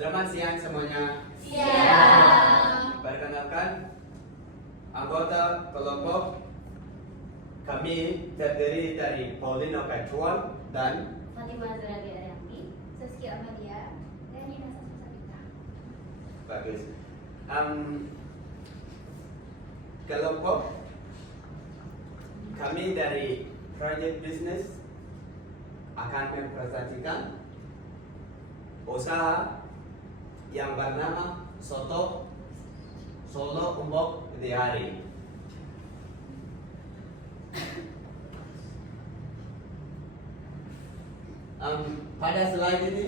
Selamat siang semuanya. Siang. Perkenalkan, anggota kelompok kami terdiri dari Paulino Petrol dan Fatimah Zurabi Arianti, Saskia Amalia, dan Nina Saskia. bagus. Kelompok kami dari Project Business akan mempresentasikan usaha yang bernama Soto Solo Umbok Dihari. Pada slide ini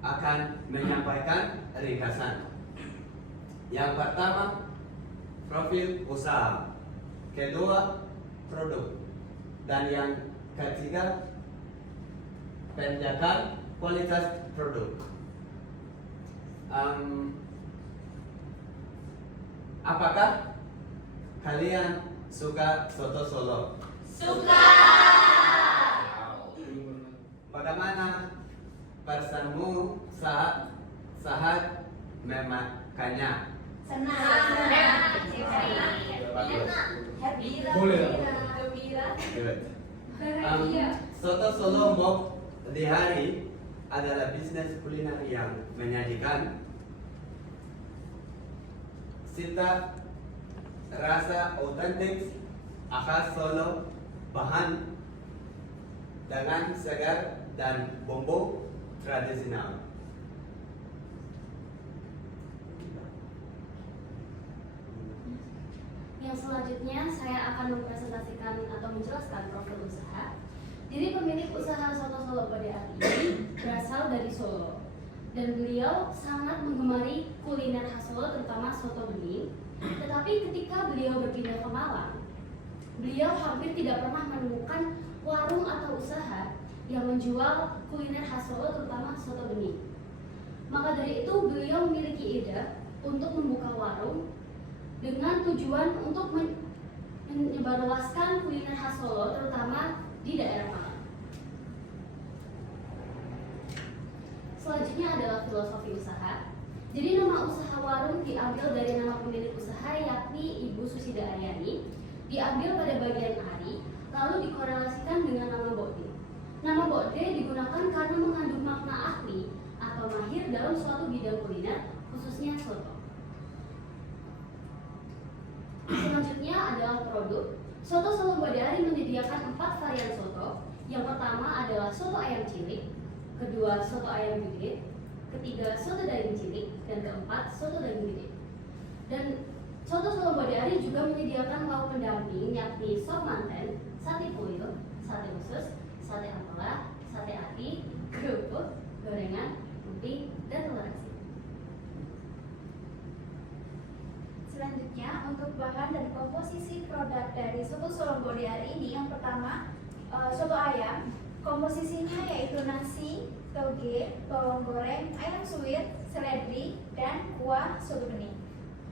akan menyampaikan ringkasan. Yang pertama, profil usaha. Kedua, produk. Dan yang ketiga, penjagaan kualitas produk. Apakah kalian suka soto Solo? Suka. Bagaimana perasaanmu saat memakannya? Senang. Happy. Boleh. Gembira. Good. Bahagia. Soto Solo Umbok Dihari adalah bisnis kuliner yang menyajikan cita rasa otentik khas Solo, bahan dengan segar dan bumbu tradisional. Yang selanjutnya saya akan mempresentasikan atau menjelaskan profil usaha. Diri pemilik usaha Soto Solo Bodehari ini berasal dari Solo dan beliau sangat menggemari kuliner khas Solo, terutama soto bening. Tetapi ketika beliau berpindah ke Malang, beliau hampir tidak pernah menemukan warung atau usaha yang menjual kuliner khas Solo, terutama soto bening. Maka dari itu beliau memiliki ide untuk membuka warung dengan tujuan untuk menyebarluaskan kuliner khas Solo, terutama di daerah Malang. Selanjutnya adalah filosofi usaha. Jadi nama usaha warung diambil dari nama pemilik usaha, yakni Ibu Susida Aryani, diambil pada bagian ari, lalu dikorelasikan dengan nama Bode. Nama Bode digunakan karena mengandung makna ahli atau mahir dalam suatu bidang kuliner, khususnya soto. Selanjutnya adalah produk. Soto Solo Bodehari menyediakan 4 varian soto. Yang pertama adalah soto ayam cilik, kedua soto ayam gede, ketiga soto daging cilik, dan keempat soto daging gede. Dan Soto Solo Bodehari juga menyediakan lauk pendamping, yakni sop manten, sate puyuh, sate usus, sate ampela, sate ati, kerupuk, gorengan, emping, dan telur asin. Selanjutnya, untuk bahan dan komposisi produk dari Soto Solo Bodehari ini, yang pertama soto ayam. Komposisinya yaitu nasi, toge, bawang goreng, ayam suwir, seledri, dan kuah soto bening.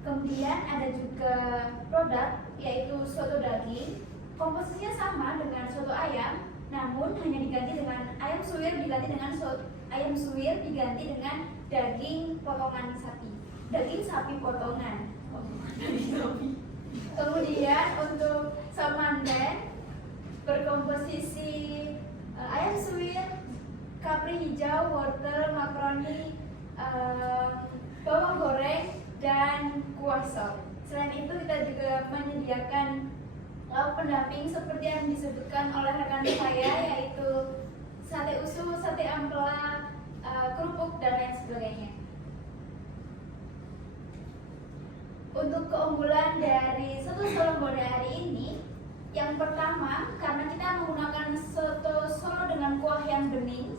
Kemudian ada juga produk yaitu soto daging. Komposisinya sama dengan soto ayam, namun hanya diganti dengan ayam suwir diganti dengan daging potongan sapi. Daging sapi potongan. Kemudian untuk sop manten berkomposisi ayam suwir, kapri hijau, wortel, makaroni, bawang goreng, dan kuah sop. Selain itu kita juga menyediakan lauk pendamping seperti yang disebutkan oleh rekan saya, yaitu sate usus, sate ampela, kerupuk, dan lain sebagainya. Untuk keunggulan dari Soto Solo Bodehari ini, yang pertama, karena kita menggunakan soto Solo dengan kuah yang bening,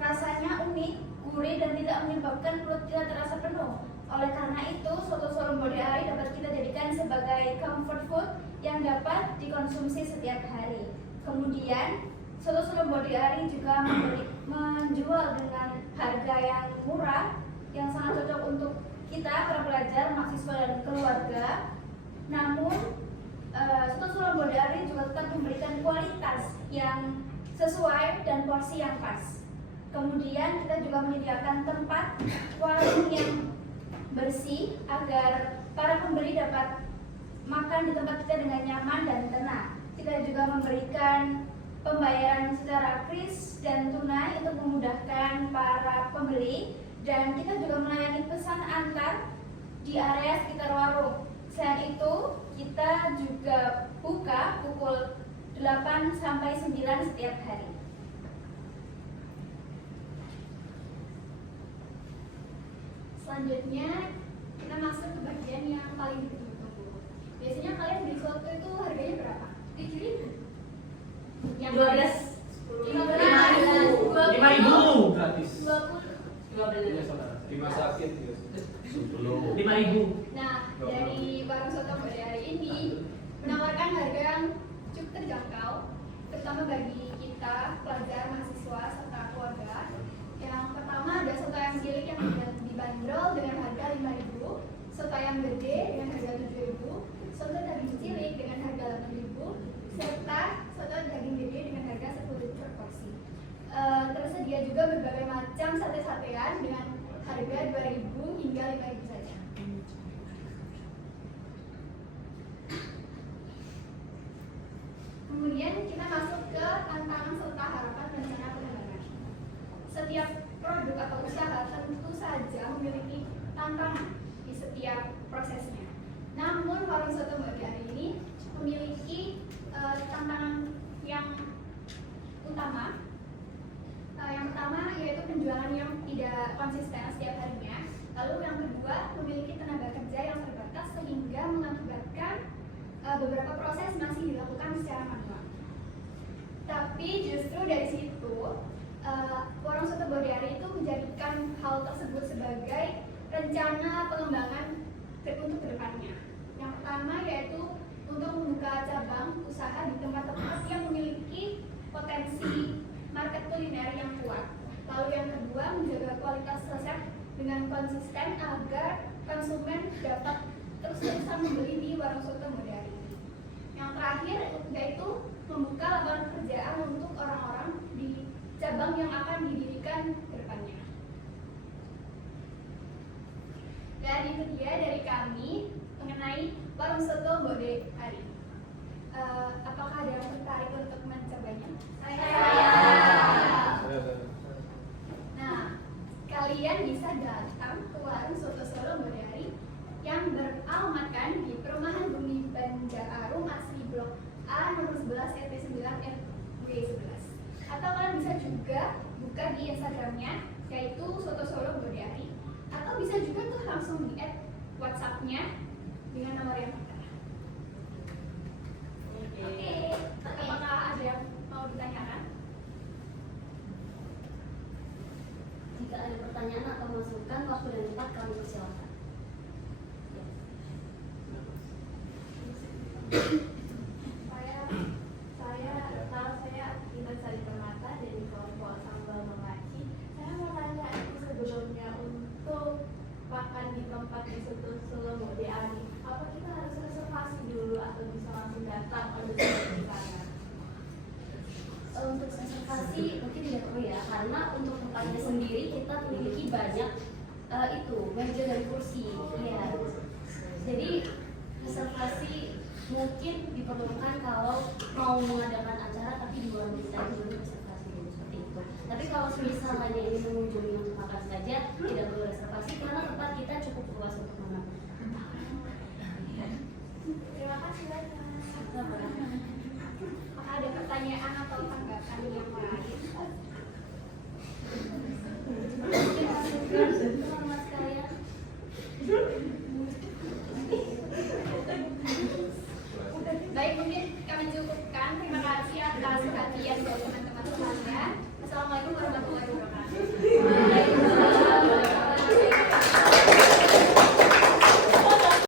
rasanya unik, gurih, dan tidak menyebabkan perut kita terasa penuh. Oleh karena itu, Soto Solo Bodehari dapat kita jadikan sebagai comfort food yang dapat dikonsumsi setiap hari. Kemudian, Soto Solo Bodehari juga menjual dengan harga yang murah, yang sangat cocok untuk kita, para pelajar, mahasiswa, dan keluarga. Namun, Soto Solo Bodehari juga tetap memberikan kualitas yang sesuai dan porsi yang pas. Kemudian kita juga menyediakan tempat warung yang bersih agar para pembeli dapat makan di tempat kita dengan nyaman dan tenang. Kita juga memberikan pembayaran secara kris dan tunai untuk memudahkan para pembeli, dan kita juga melayani pesan antar di area sekitar warung. Selain itu, kita juga buka pukul 8 sampai 9 setiap hari. Selanjutnya kita masuk ke bagian yang paling ditunggu-tunggu. Biasanya kalian beli sesuatu itu harganya berapa? 7.000. Yang 5.000 gratis. 20. Lima sakit ya. 5.000. Nah, dari warung soto pada hari ini menawarkan harga yang cukup terjangkau, terutama bagi kita pelajar, mahasiswa, serta keluarga. Yang pertama ada soto ayam cilik yang dibanderol dengan harga 5.000, soto ayam gede dengan harga 7.000, soto daging cilik dengan harga 8.000, serta soto daging gede dengan harga 10.000 per porsi. Tersedia juga berbagai macam sate-satean dengan harga 2.000 hingga 5.000 saja. Kemudian kita masuk ke tantangan serta harapan rencana pengembangan. Setiap produk atau usaha tentu saja memiliki tantangan di setiap prosesnya. Namun warung soto Mbak hari ini memiliki tantangan yang utama. Yang pertama yaitu penjualan yang tidak konsisten setiap harinya. Lalu yang kedua memiliki tenaga kerja yang terbatas sehingga mengakibatkan beberapa proses masih dilakukan secara manual. Tapi justru dari situ warung soto Bodari itu menjadikan hal tersebut sebagai rencana pengembangan untuk kedepannya. Yang pertama yaitu untuk membuka cabang usaha di tempat-tempat yang memiliki potensi market kuliner yang kuat. Lalu yang kedua menjaga kualitas resep dengan konsisten agar konsumen dapat terus-terusan membeli di warung soto Bodari. Yang terakhir yaitu membuka lapangan pekerjaan untuk orang-orang di cabang yang akan didirikan ke depannya. Dan itu dia dari kami mengenai warung soto Bodari. Apakah ada yang tertarik untuk mencobanya? Nah, kalian bisa datang ke warung soto Solo Bodari yang beralamatkan di Perumahan Bumi Banjar-Arum Asri Blok A nomor 11 RT 9 RW 11. Atau kalian bisa juga buka di Instagramnya yaitu Soto Solo Bodari, atau bisa juga tuh langsung di add WhatsApp-nya dengan nomor yang tertera. Oke, apakah ada yang mau ditanyakan? Jika ada pertanyaan atau masukan, waktu dan tempat kami persilakan. Saya Intan Sari Permata dari kelompok Sambal Memaci. Saya mau tanya sebelumnya untuk makan di tempat di Soto Solo Bodari, apa kita harus reservasi dulu atau bisa langsung datang untuk di sana? Untuk reservasi mungkin tidak perlu ya, karena untuk tempatnya sendiri kita memiliki banyak itu meja dan kursi. Ya. Jadi reservasi mungkin diperlukan kalau mau mengadakan acara tapi di luar kita dulu reservasi dulu seperti itu. Tapi kalau misalnya ini mengunjungi untuk makan saja tidak perlu reservasi karena tempat kita cukup luas untuk makan. Terima kasih banyak. Sama-sama. Apakah ada pertanyaan atau tanggapan yang lain?